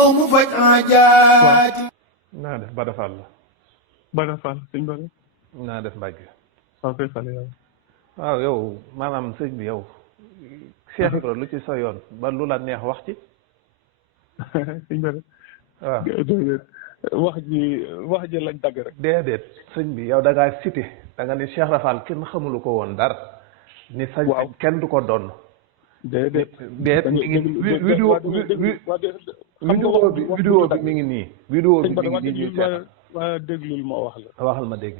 ñëw mu faj aajaati. naa def Bada Fall la. Bada Fall sëñ Bada. naa def Mbacke. waaw kay Fall yow. waaw yow maanaam sëñ bi yow. Cheikh Ibra lu ci sa yoon ba lu la neex wax ci. sëñ Bada. waaw wax ji lañ dagg rek. déedéet sëñ bi yow da ngaa cité da nga ne Cheikh Rafal kenn xamulu ko woon dara. ni sañ kenn du ko doon. déedéet. mi ngi vidéo bi mi ngi nii. vidéo bi mi ngi nii waa déglul ma wax la. waxal ma dégg.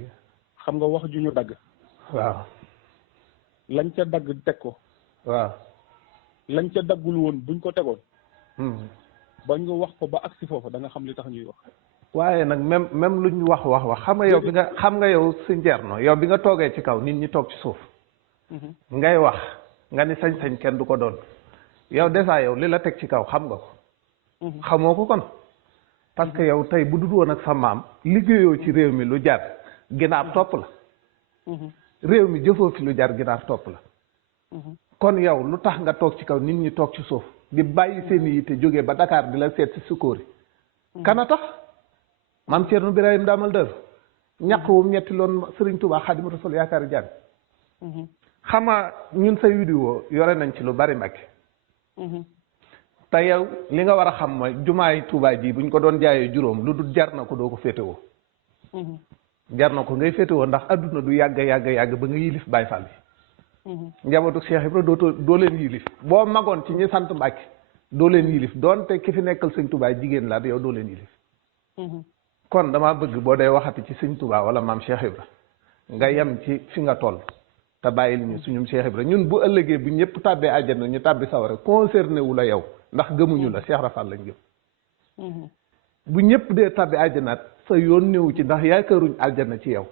xam nga wax ju ñu dagg. waaw. lañ ca dagg teg ko. waaw. lañ ca daggul woon buñ ko tegoon. ba ñu wax ko ba agsi foofu da nga xam li tax ñuy wax. waaye nag même luñ wax xam nga yow xam nga yow si Njerno yow bi nga toogee ci kaw nit ñi toog ci suuf. ngay wax nga ni sañ-sañ kenn du ko doon. yow dèjà yow li la teg ci kaw xam nga ko. xamoo ko kon. parce que yow tey bu dul woon ak sa maam liggéeyoo ci réew mi lu jar ginaar topp la. réew mi jëfoo fi lu jar ginaar topp la. kon yow lu tax nga toog ci kaw nit ñi toog ci suuf di bàyyi seen i yitte jógee ba Dakar di la seet si sukóori. kana tax maam Thierno Birahim Damal Dër ñaq wu ñetti loon Serigne Touba Xaadimu Rasuul yaakaari jaan. xam nga ñun say vidéo yore nañ ci lu bari Mbàkke. te yow li nga war a xam mooy jumaay Touba ji buñ ko doon jaayee juróom lu dul jar na ko doo ko féetewoo. jar na ko ngay féetewoo ndax adduna du yàgg ba nga yilif Baay Faal bi. njabootu Cheikh Ibra doo leen yilif boo magoon ci ñi sant Mbàkke doo leen yilif doonte ki fi nekkal sëñ Touba jigéen la yow doo leen yilif. kon damaa bëgg boo dee waxati ci sëñ Touba wala maam Cheikh Ibra nga yem ci fi nga toll. te bàyyil ñu suñum Cheikh Ibra ñun bu ëllëgee bu ñëpp tàbbee àjjana ñu tàbbi sawara concerné wu la yow ndax gëmuñu la Cheikh Rafal lañ gëm. bu ñëpp dee tàbbi àjjanaat sa yoon néewu ci ndax yaakaaruñ àjjana ci yow.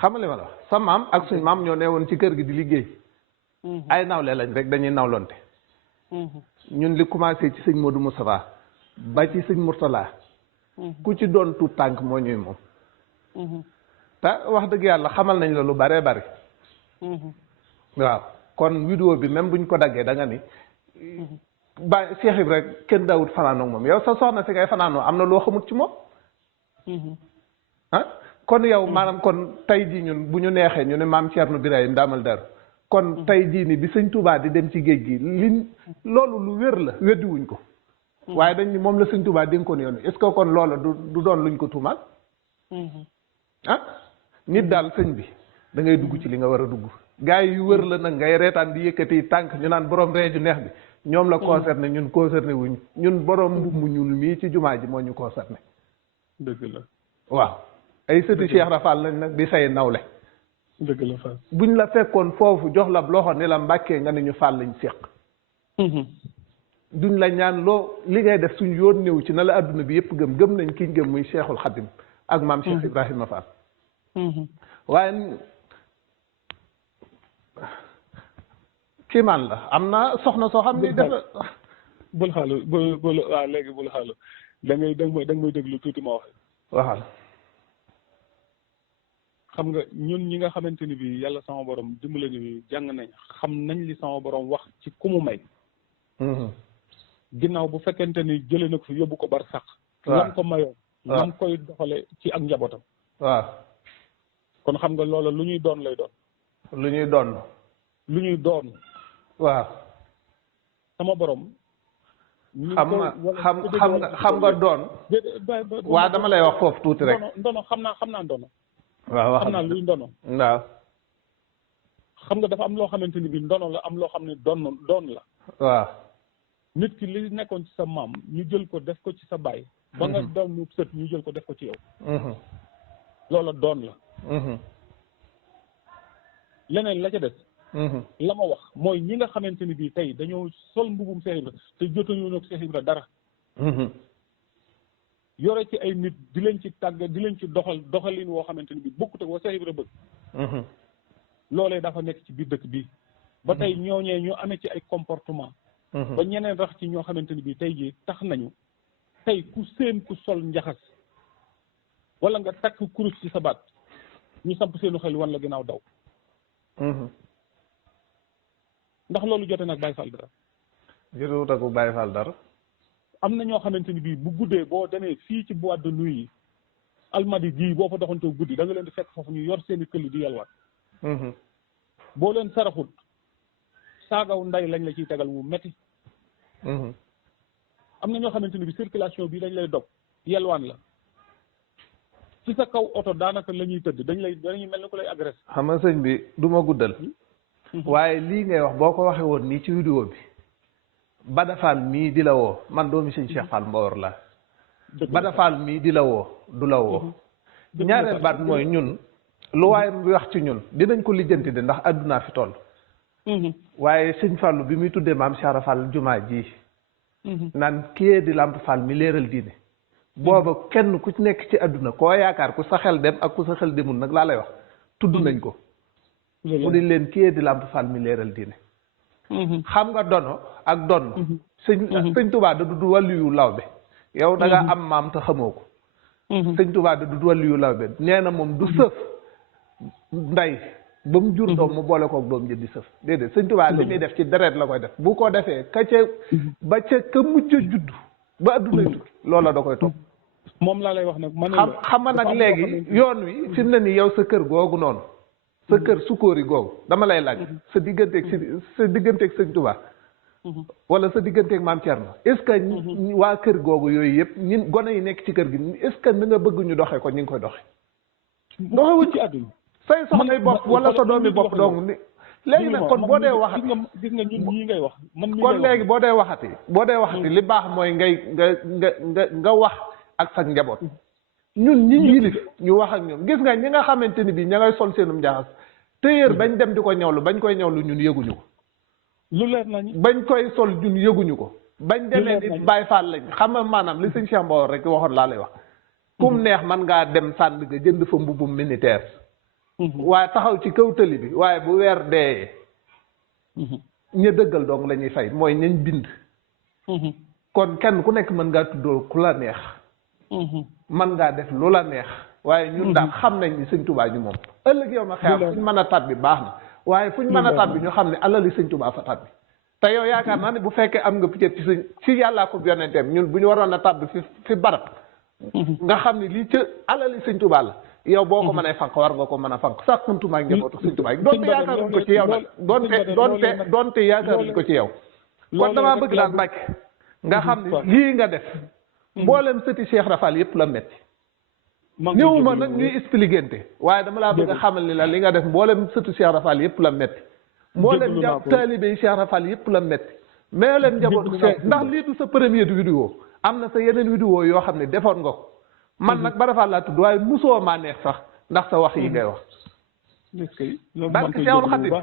xam nga li ma la wax sa maam ak suñ maam ñoo newoon ci kër gi di liggéey. ay nawle lañ rek dañuy nawlonte. ñun li commencé ci sëñ Modou Moustapha ba ci sëñ Mourtala. ku ci doon tuut tànk moo ñuy moom. te wax dëgg yàlla xamal nañ la lu bare bari. waaw kon vidéo bi même buñ ko daggee da nga ni. ba Cheikh Ibra rek kenn daawut fanaanoo moom yow sa soxna si ngay fanaanoo am na loo xamut ci moom. ah kon yow maanaam kon tey jii ñun bu ñu neexee ñu ne maam Thierno Birahim Damal Dar kon tey jii ni bi sëñ Touba di dem ci géej gi liñ loolu lu wér la weddiwuñ ko. waaye dañ ni moom la sëñ Touba dénkoon yoon est-ce que kon loola du doon luñ ko tuumaal. ah nit daal sëñ bi da ngay dugg ci li nga war a dugg gars yi yu wër la nag ngay reetaan di yëkkati tànk ñu naan borom reeju neex bi ñoom la concerné ñun concerné wuñ ñun borom mbub mu ñuul mii ci jumaa ji moo ñu concerné. dëgg la waaw ay sëti Cheikh Rafal lañ nag di say nawle. dëgg la Fall. buñ la fekkoon foofu jox la loxo ni la mbàkkee nga ne ñu Fall lañ séq. duñ la ñaan loo li ngay def suñ yoon néew ci na la adduna bi yëpp gëm nañ kiñ gëm muy Cheikhul Khadim ak maam Cheikh Ibrahima Fall. waaye kii maan la am na soxna soo xam ni def bul xaalu bul waaw léegi bul xaalu da ngay may déglu tuuti ma wax. waxal. xam nga ñun ñi nga xamante ni bi yàlla sama borom dimbale ni jàng nañ xam nañ li sama borom wax ci ku mu may. ginnaaw bu fekkente ni jëlee na ko fi yóbbu ko bar sax. waaw lam ko mayoon. waaw lam koy doxale ci ak njabootam. waaw. kon xam nga loola lu ñuy doon lay doon. lu ñuy doon. lu ñuy doon. waaw. sama borom. xam nga doon. waa dama lay wax foofu tuuti rek. ndono xam naa ndono. waaw wax xam naa luy ndono. waaw. xam nga dafa am loo xamante ni bi ndono la am loo xam ne doon la. waaw. nit ki li nekkoon ci sa maam ñu jël ko def ko ci sa baay. ba nga doon mu sët ñu jël ko def ko ci yow. loola doon la. leneen la ca des. la ma wax mooy ñi nga xamante ni bii tey dañoo sol mbubum Cheikh Ibra te jotuñu nag Cheikh Ibra dara. yore ci ay nit di leen ci tàgg di leen ci doxalin woo xamante ni bii bokkut ak wa Cheikh Ibra bëgg. loolee dafa nekk ci biir dëkk bii. ba tey ñooñee ñu amee ci ay comportement. ba ñeneen rax ci ñoo xamante ni bii tey jii tax nañu tey ku seen ku sol njaxas wala nga takk kurus ci sa baat ñu samp seenu xel wan la ginnaaw daw. ndax loolu jote nag Baye Fall dara. jotewut ak Baye Fall dara. am na ñoo xamante ni bii bu guddee boo demee fii ci boîte de nuit yi almadi gii boo fa doxantoo guddi da nga leen di fekk foofu ñu yor seeni këll di yalwaat boo leen saraxut saagaw nday lañ la ciy tegal wu metti am na ñoo xamante ni bi circulation bi dañ lay dog yelwaan la ci sa kaw oto daanaka la ñuy tëdd dañuy mel ni ku lay agressé. xam nga sëñ bi du ma guddal waaye lii ngay wax boo ko waxee woon nii ci vidéo bi Bada Fall mii di la woo man doomi sëñ Cheikh Fall Mbawar la Bada Fall mii di la woo du la woo ñaareel baat mooy ñun lu waaye bi wax ci ñun dinañ ko lijjanti de ndax addunaa fi toll waaye sëñ Fallu bi muy tuddee maam Cheikh Fall jumaa ji naan kii di Lamp Fall mi leeral diine booba kenn ku ci nekk ci adduna koo yaakaar ku sa xel dem ak ku sa xel demul nag laa lay wax tudd nañ ko mu di leen kii di Lamp Fall mi leeral diine xam nga dono ak donn sëñ Tuubaa da du wàlliyu lawbe yow da nga am maam te xamoo ko sëñ Tuubaa da du wàlliyu lawbe nee na moom du sëf nday ba mu jur doom mu boole koog doom jëndi sëf déedéet sëñ Tuubaa li muy def ci deret la koy def bu ko defee ka ca ba ca ka mujj a judd ba addunay tukki loola da koy topp moom laa lay wax nag man xam nga nag léegi yoon wi fi mu ne nii yow sa kër googu noonu sa kër sukóori googu dama lay laaj sa digganteeg sëñ Tuubaa wala sa digganteeg maam Thierno est-ce que waa kër googu yooyu yëpp ñun gone yi nekk ci kër gi est-ce que ni nga bëgg ñu doxee ko ñu ngi koy doxe doxewuñ ci àdduna say soxnay bopp wala sa doomi bopp dong ni léegi nag kon boo dee waxati gis nga ñun ñii ngay wax kon léegi boo dee waxati li baax mooy nga wax ak sa njaboot ñun ñi yilif ñu wax ak ñoom gis nga ñi nga xamante ni bii ña ngay sol seenum njaxas téyeer bañ dem di ko ñawlu bañ koy ñawlu ñun yëguñu ko lu leer nañu bañ koy sol ñun yëguñu ko bañ demee nit Baay Faal lañ xam nga maanaam li sëñ Cheikh Mbawar rek waxoon laa lay wax kum neex man ngaa dem sànn nga jënd fa mbubbum militaire waaye taxaw ci kaw tëli bi waaye bu weer dee ña dëggal dong la ñuy fay mooy ñañ bind kon kenn ku nekk mën ngaa tuddoo ku la neex mën ngaa def lu la neex waaye ñun daal xam nañ ni sëñ Tuubaa ñu moom ëllëg yow ma xew fuñ mën a tàbbi baax na waaye fuñ mën a tàbbi ñu xam ne alali sëñ Tuubaa fa tàbbi te yow yaakaar naa ne bu fekkee am nga peut-être ci sëñ ci yàllaa ko yonenteem ñun bu ñu waroon a tàbbi fi barab nga xam ne lii ca alali sëñ Tuubaa la yow boo ko mënee fanq war nga ko mën a fanq sax kuntumaa njabootu sëñ Tuubaa doonte yaakaaruñ ko ci yow nag doonte yaakaaruñ ko ci yow kon damaa bëgg daan Mbàkke nga xam ne lii nga def mboolem sëti Cheikh Rafal yëpp la metti ñëwuma nag ñuy expliqué waaye dama laa bëgg a xamal ni la li nga def mboolem sëtu Cheikh Rafal yëpp la metti mboolem taalibe yi Cheikh Rafal yëpp la metti mais leen njabootu Cheikh ndax lii du sa première vidéo am na sa yeneen vidéo yoo xam ne defoon nga ko man nag Bada Fall laa tudd waaye musoo maa neex sax ndax sa wax yi ngay wax barke Seexul Xadiim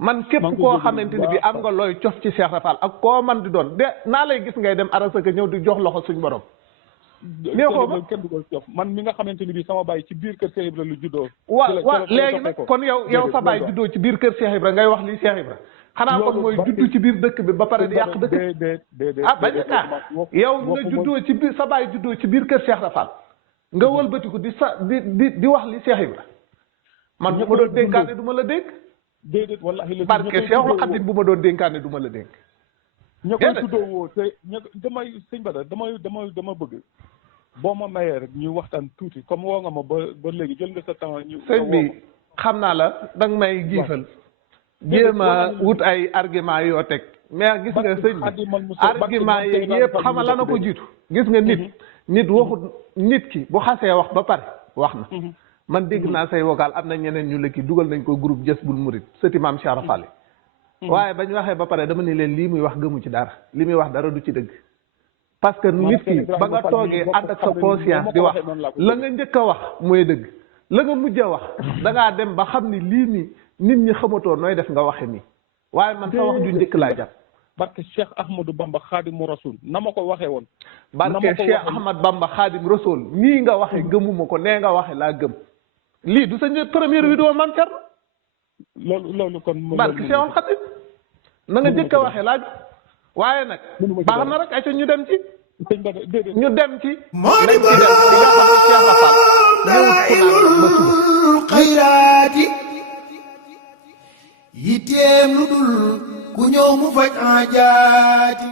man képp koo xamante ni bi am nga looy cof ci Cheikh Rafal ak koo man di doon de naa lay gis ngay dem arasaka ñëw di jox loxo suñ borom neexoo ma kenn du ko cof man mi nga xamante ni bi sama baay ci biir kër Cheikh Ibra lu juddoo waaw léegi nag kon yow sa baay juddoo ci biir kër Cheikh Ibra ngay wax lii Cheikh Ibra xanaa kon mooy juddu ci biir dëkk bi ba pare di yàq dëkk ah bañ a yow nga juddoo ci biir sa baay juddoo ci biir kër Cheikh Rafal nga wëlbatiku di wax li Cheikh Ibra man bu ma doon dénkaane du ma la dénk déedéet wallahi barke Cheikhul Khadim bu ma doon dénkaane du ma la dénk ña koy tuddoo woo te damay sëñ Bada dama bëgg boo ma mayee rek ñu waxtaan tuuti comme woo nga ma ba léegi jël nga sa temps ñu sëñ bi xam naa la danga may giifal jéem a wut ay argument yoo teg mais gis nga sëñ bi argument yi yëpp xama la na ko jiitu gis nga nit waxut nit ki bu xasee wax ba pare wax na man dégg naa say vocal am na ñeneen ñu la kii dugal nañ ko groupe Jazbul Murid sëti maam Cheikh Rafal waaye bañ waxee ba pare dama ne leen lii muy wax gëmu ci dara li muy wax dara du ci dëgg parce que nit ki ba nga toogee ànd ak sa conscience di wax la nga njëkk a wax mooy dëgg la nga mujj a wax da ngaa dem ba xam ni lii nii nit ñi xamatoo nooy def nga waxe nii waaye man sa wax ju njëkk laa jàpp barke Cheikh Ahmadou Bamba Xaadimu Rasul na ma ko waxee woon barke Cheikh Ahmad Bamba Xaadim Rasul nii nga waxe gëmuma ko nee nga waxe laa gëm lii du sa première vidéo man cer loolu kon barke Cheikhul Xadim na nga njëkk a waxe laa gëm waaye nag baax na rek ay ca ñu dem ci ñu dem ci moo di borom xayraati yitteem lu dul ku ñëw mu faj aajaati